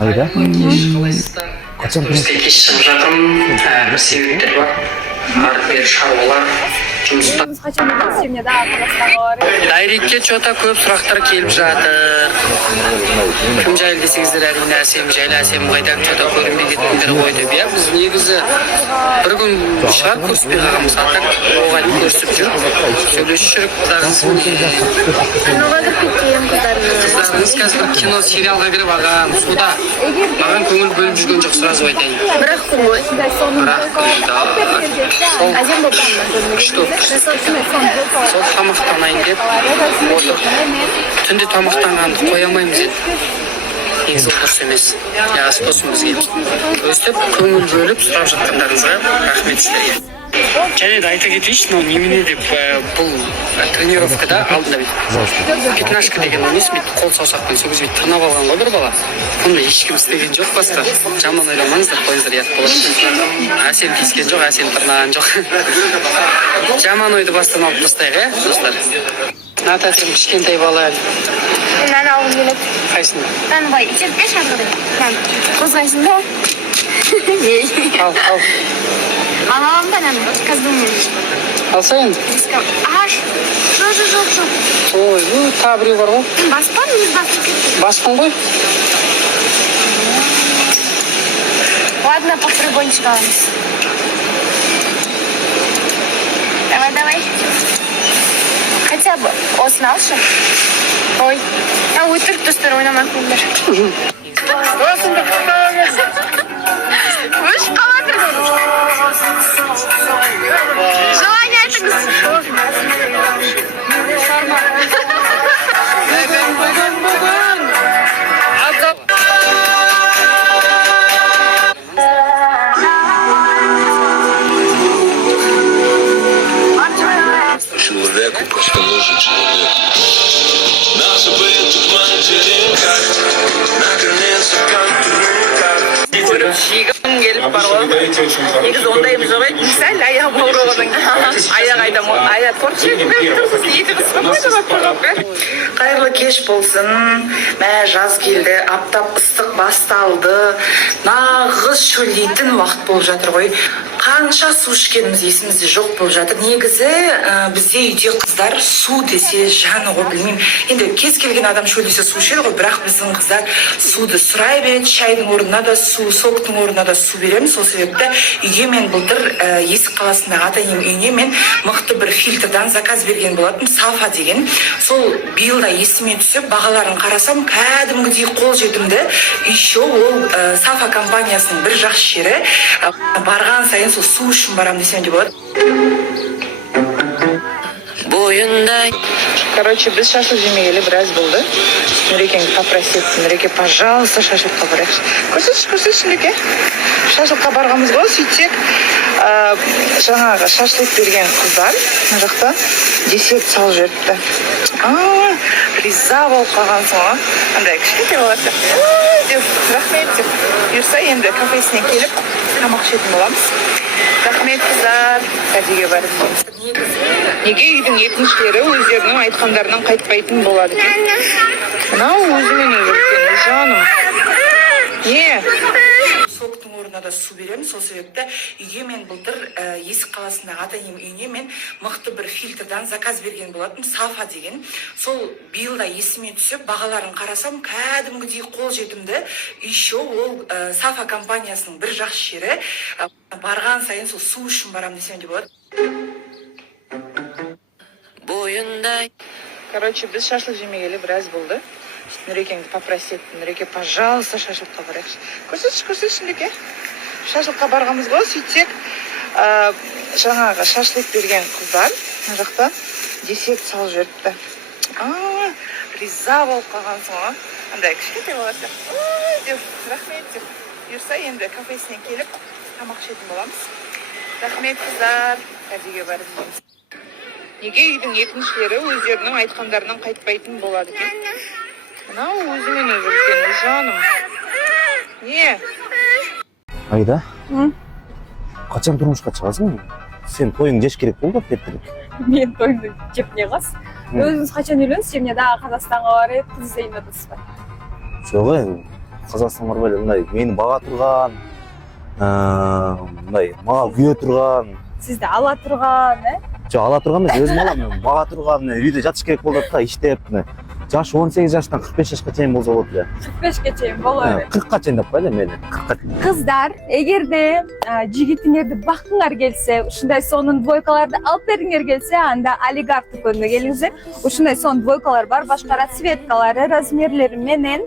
Ayda? Qachon Bizga kech chiqib жатырмын. Bir себептер бар. Ары бері шаруалар, жұмыстар. Дайрекке что-то көп сұрақтар келіп жатыр. Кім жайлы десеңіздер, әрине әсем жайлы, әсем қайдан что-то көрінбей кеткендер ғой деп. Иә, біз негізі бір күн шығар көріспей қалғанбыз. Атак оған көрісіп жүріп, сөйлесіп жүріп, қыздарыңыз қазір кино, сериалға кіріп алған, суда. Маған көңіл бөліп жүрген жоқ, сразу айтайын. Бірақ қой. Күшті. Сол тамақтанайын деп отыр. Түнде тамақтанғанды қоя алмаймыз еді. Негізі дұрыс емес. Ас болсын бізге. Өстіп көңіл бөліп сұрап жатқандарыңызға рахмет сіздерге. Және де айта кетейінші, немене деп бұл тренировкада алдында пятнашка деген емес, қол саусақпен сөгіз тырнап алған ғой бір бала. Бұны ешкім істеген жоқ басқа. Жаман ойламаңыздар, қойыңыздар, ұят болады. Әсем тиіскен жоқ, әсем тырнаған жоқ. Жаман ойды бастан алып тастайық, достар. Ната сен кішкентай бала. Мен алғым келеді. Қайсың? Мен бай, итеп шақырдым. Мен қозғайсың ба? Ал. Аламын ба мен? Қаздым мен. Алса енді? Аш, жоқ. Ой, тағы біреу бар ғой. Баспан, өз басып кетті. Баспын ғой? Ладно, по прибончик аламыз. Давай. Хотя бы осыны алшы. Ой, өтірік достар ойнамай қойыңдар. Осында құттықтаймыз. Өшіп қалатыр. Желание айтыңыз. Человеку просто нужен человек. Назовет их материнкой, наконец-то континенталь. Жегім келіп бар ғой. Негізі ондайымыз жоқ еді. Сәл аяғым ауырғаннан аяқ айтам. Аяқ торчек беріп тұрсыз. Етіңіз қойды ма тұрғапқа? Қайырлы кеш болсын. Мә жаз келді. Аптап ыстық басталды. Нағыз шөлдейтін уақыт болып жатыр ғой. Қанша су ішкеніміз есімізде жоқ болып жатыр. Негізі бізде үйде қыздар су десе жаны ғой, білмеймін. Енді кез келген адам шөлдесе су ішеді ғой, бірақ біздің қыздар суды сұрай береді. Шайдың орнына да су, соктың орнына да су беремін. Сол себепті үйге мен былтыр Есік қаласындағы ата-енем үйіне мен мықты бір фильтрдан заказ берген болатын, Сафа деген. Сол биыл да есіме түсіп, бағаларын қарасам, кәдімгідей қол жетімді. Еще ол Сафа компаниясының бір жақсы жері, барған сайын сол су үшін барам десем де болады. Бойындай. Короче, біз шашлық жемегелі біраз болды. Нұрекеңді попросит, Нұреке, пожалуйста, шашлыққа барайықшы. Көрсетші, Нұреке. Шашлыққа барғанбыз ғой, сөйтсек, жаңағы шашлық берген қыздар, мына жақта десерт салып жіберіпті. Риза болып қалғансың ғой. Андай кішкентай баласы. Деп, рахмет деп. Бұйырса енді кафесіне келіп, тамақ ішетін боламыз. Рахмет қыздар, кәдеге барып. Неге үйдің екіншілері өздерінің айтқандарынан қайтпайтын болады екен? Мынау өзімен өзі үлкен, жаным. Не? Соктың орнына да су беремін. Сол себепті үйге мен былтыр Есік қаласындағы ата-енем үйіне мен мықты бір фильтрдан заказ берген болатын, Сафа деген. Сол биыл да есіме түсіп, бағаларын қарасам, кәдімгідей қол жетімді. Еще ол Сафа компаниясының бір жақсы жері, барған сайын сол су үшін барам десем де болады. Бойындай. Короче, біз шашлық жемегелі біраз болды. Нұрекеңді попросит, Нұреке, пожалуйста, шашлыққа барайықшы. Көрсетші, Нұреке. Шашлыққа барғанбыз ғой, сөйтсек, жаңағы шашлық берген қыздар, мына жақта десерт салып жіберіпті. Риза болып қалғансың ғой. Андай кішкентай баласы. Деп, рахмет деп. Бұйырса енді кафесіне келіп, тамақ ішетін боламыз. Рахмет қыздар, кәдеге барып дейміз. Неге үйдің екіншілері өздерінің айтқандарынан қайтпайтын болады екен? Мынау өзімен өзі үлкен, жаным. Не? Ayda? Қашан тұрмышқа шығасың? Сен тойың жеш керек болды, Петрик. Мен тойымды жеп не қас? Өзіңіз қашан үйленсіз? Және дағы Қазақстанға барып, қыз іздейін жатырсыз ба? Жоқ, Қазақстан бар беле, мындай мени бага турган, мындай мага күйө турган, Сизди ала турган, жок ала турган эмес, өзүм алам, бага турган, үйдө жатыш керек болуп атат да, иштеп, жашы 18 жаштан 45 жашка чейин болсо болот эле. 45ке чейин боло берет. 40ка чейин деп коелу мени, 40ка. Кыздар, эгерде жигитиңерди баккыңар келсе, ушундай сонун двойкаларды алып бергиңер келсе, анда олигарх дүкөнүнө келиңиздер. Ушундай сонун двойкалар бар, башка расцветкалары, размерлери менен.